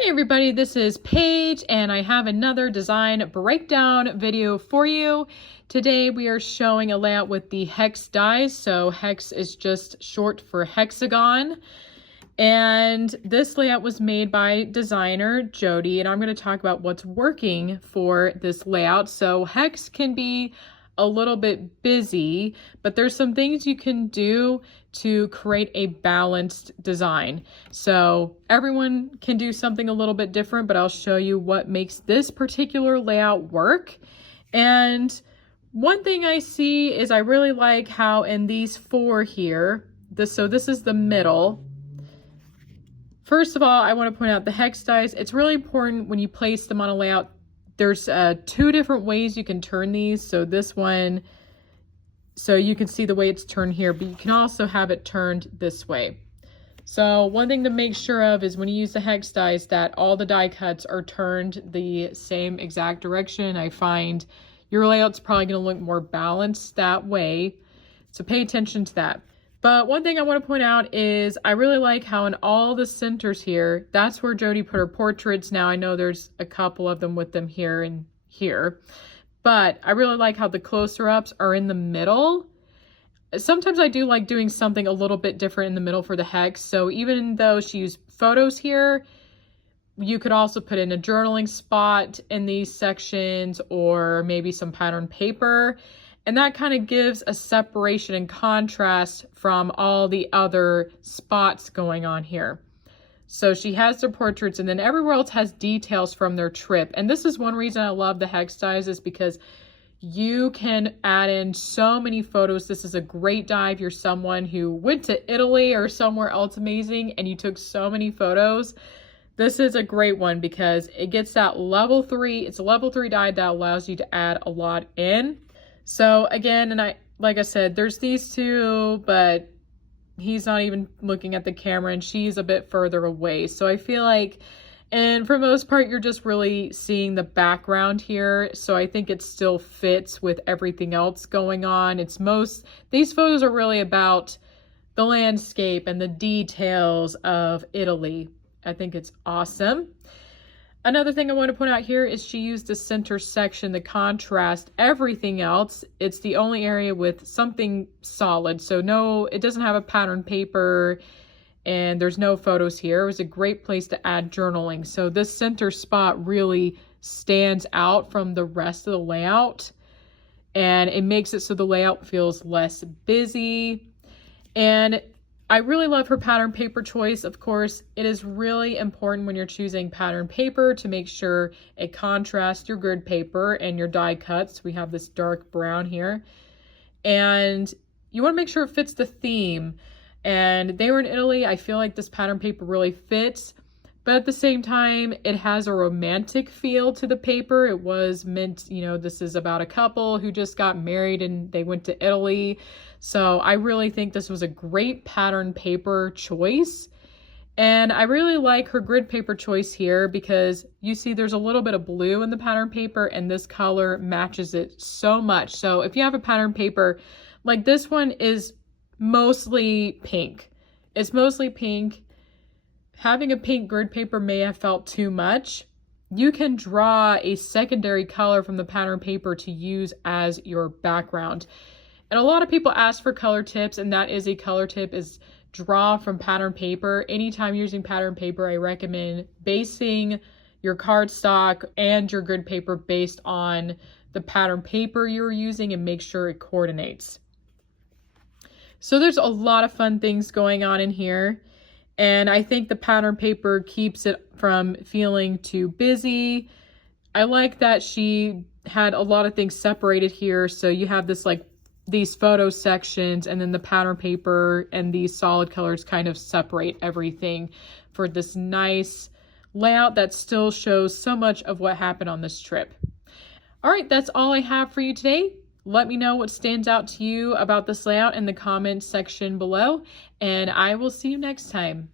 Hey everybody, this is Paige and I have another design breakdown video for you. Today we are showing a layout with the hex dies. So hex is just short for hexagon. And this layout was made by designer Jody, and I'm going to talk about what's working for this layout. So hex can be a little bit busy, but there's some things you can do to create a balanced design. So everyone can do something a little bit different, but I'll show you what makes this particular layout work. And one thing I see is I really like how in these four here, this is the middle. First of all, I want to point out the hex dies. It's really important when you place them on a layout. There's two different ways you can turn these. So this one, so you can see the way it's turned here, but you can also have it turned this way. So one thing to make sure of is when you use the hex dies that all the die cuts are turned the same exact direction. I find your layout's probably going to look more balanced that way. So pay attention to that. But one thing I want to point out is I really like how in all the centers here, that's where Jody put her portraits. Now I know there's a couple of them with them here and here, but I really like how the closer ups are in the middle. Sometimes I do like doing something a little bit different in the middle for the hex. So even though she used photos here, you could also put in a journaling spot in these sections or maybe some pattern paper. And that kind of gives a separation and contrast from all the other spots going on here. So she has their portraits and then everywhere else has details from their trip. And this is one reason I love the hex dies, is because you can add in so many photos. This is a great die if you're someone who went to Italy or somewhere else amazing and you took so many photos. This is a great one because it gets that level 3. It's a level 3 die that allows you to add a lot in. So again, and like I said, there's these two, but he's not even looking at the camera and she's a bit further away. So I feel like, and for the most part, you're just really seeing the background here. So I think it still fits with everything else going on. These photos are really about the landscape and the details of Italy. I think it's awesome. Another thing I want to point out here is she used the center section to contrast everything else. It's the only area with something solid. So no, it doesn't have a pattern paper and there's no photos here. It was a great place to add journaling. So this center spot really stands out from the rest of the layout and it makes it so the layout feels less busy. And I really love her pattern paper choice. Of course, it is really important when you're choosing pattern paper to make sure it contrasts your grid paper and your die cuts. We have this dark brown here. And you want to make sure it fits the theme. And they were in Italy. I feel like this pattern paper really fits. But at the same time, it has a romantic feel to the paper. It was meant, this is about a couple who just got married and they went to Italy. So I really think this was a great pattern paper choice. And I really like her grid paper choice here because you see there's a little bit of blue in the pattern paper and this color matches it so much. So if you have a pattern paper, like this one is mostly pink. It's mostly pink. Having a pink grid paper may have felt too much. You can draw a secondary color from the pattern paper to use as your background. And a lot of people ask for color tips, and that is a color tip, is draw from pattern paper. Anytime you're using pattern paper, I recommend basing your cardstock and your grid paper based on the pattern paper you're using and make sure it coordinates. So there's a lot of fun things going on in here. And I think the pattern paper keeps it from feeling too busy. I like that she had a lot of things separated here. So you have this these photo sections and then the pattern paper and these solid colors kind of separate everything for this nice layout that still shows so much of what happened on this trip. All right, that's all I have for you today. Let me know what stands out to you about this layout in the comments section below, and I will see you next time.